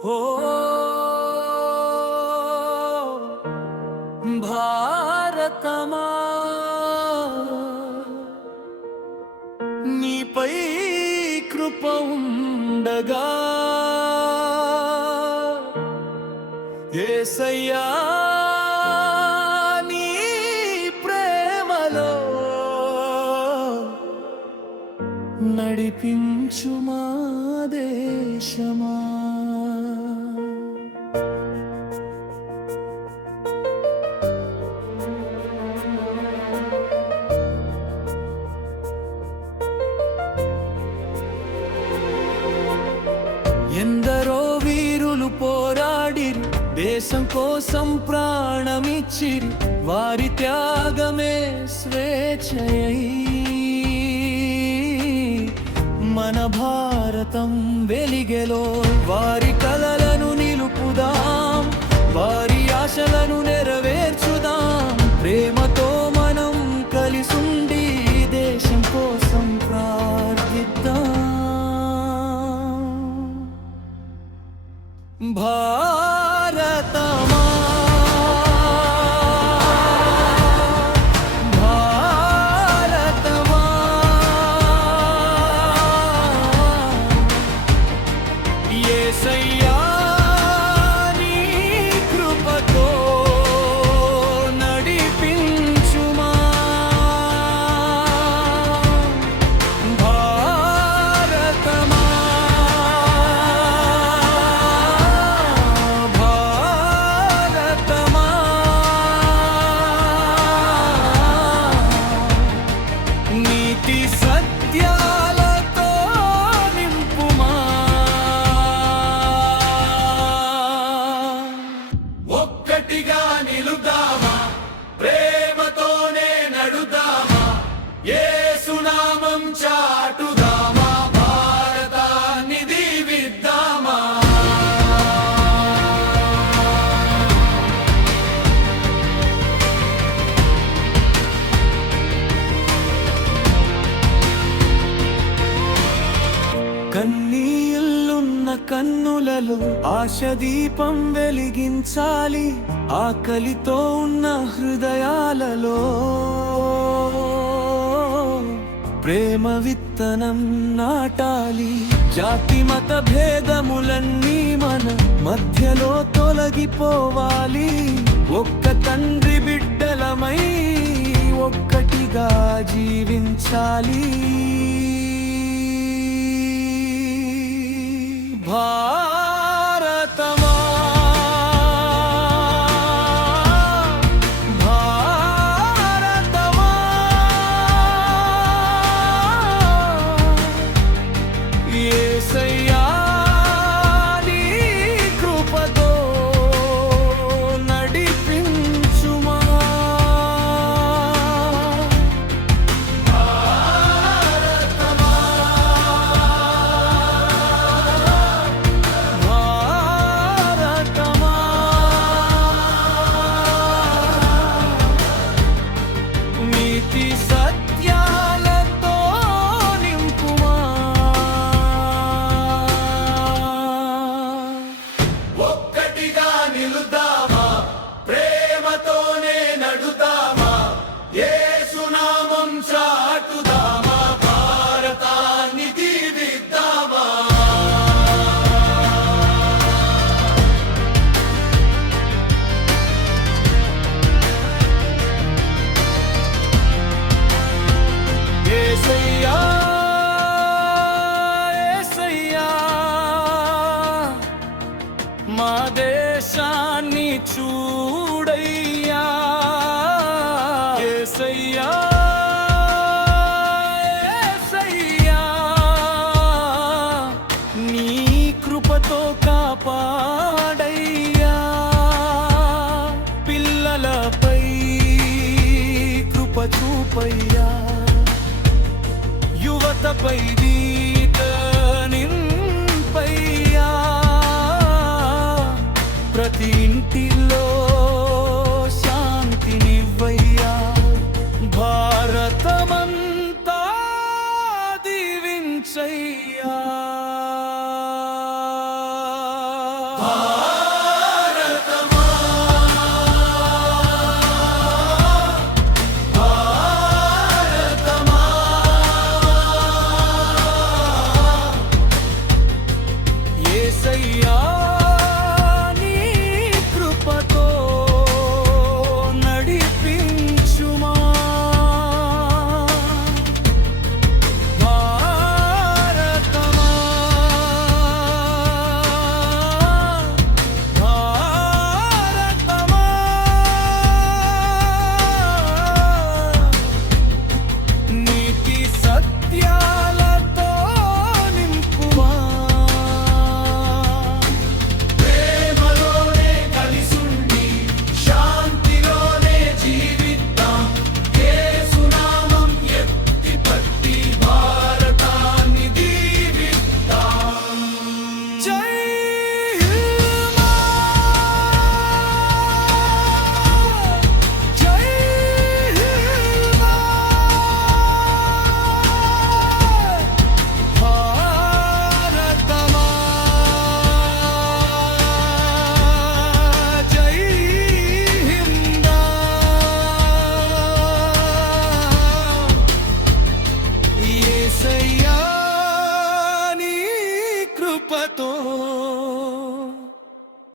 ఓ భారతమా, నీపై కృప ఉండగా యేసయ్యా నీ ప్రేమలో నడిపించు మా దేశమా. ఎందరో వీరులు పోరాడిరి, దేశం కోసం ప్రాణమిచ్చిరి, వారి త్యాగమే స్వేచ్ఛయై మన భారతం వెలిగెలో. వారి కలలను నిలుపుదాం, వారి ఆశలను నెరవేర్చుదాం, ప్రేమతో మనం కలిసుండి దేశం కోసం ప్రార్థిద్దాం. భారతమా, భారతమా, యేసయ్యా నీ కృపతో నడిపించుమా. భారతమా, నీతి సత్యాలతో నింపుమా. ఒక్కటిగా నిలుదామా, ప్రేమతోనే నడుదామా, యేసు నామం చాటుదామా, భారతాన్ని దీవిద్దామా. కన్నీళ్లున్న కన్నులలో ఆశ దీపం వెలిగించాలి, ఆకలితో ఉన్న హృదయాలలో ప్రేమ విత్తనం నాటాలి. జాతి మత భేదములన్నీ మన మధ్యలో తొలగిపోవాలి, ఒక్క తండ్రి బిడ్డలమై ఒక్కటిగా జీవించాలి. భారతమా, భారతమా, యేసయ్యా నీ కృపతో నడిపించుమా. నీతి సత్యాలతో నింపుమా. ఒక్కటిగా నిలుదామా, ప్రేమతోనే నడుదామా, యేసు నామం చాటుదామా, భారతాన్ని దీవిద్దామా. యేసయ్యా, యేసయ్యా, మా దేశాన్ని చూడయ్యా. యేసయ్యా, యేసయ్యా, నీ కృపతో కాపాడయ్యా. పిల్లలపై కృప చూపయ్యా, యువతపై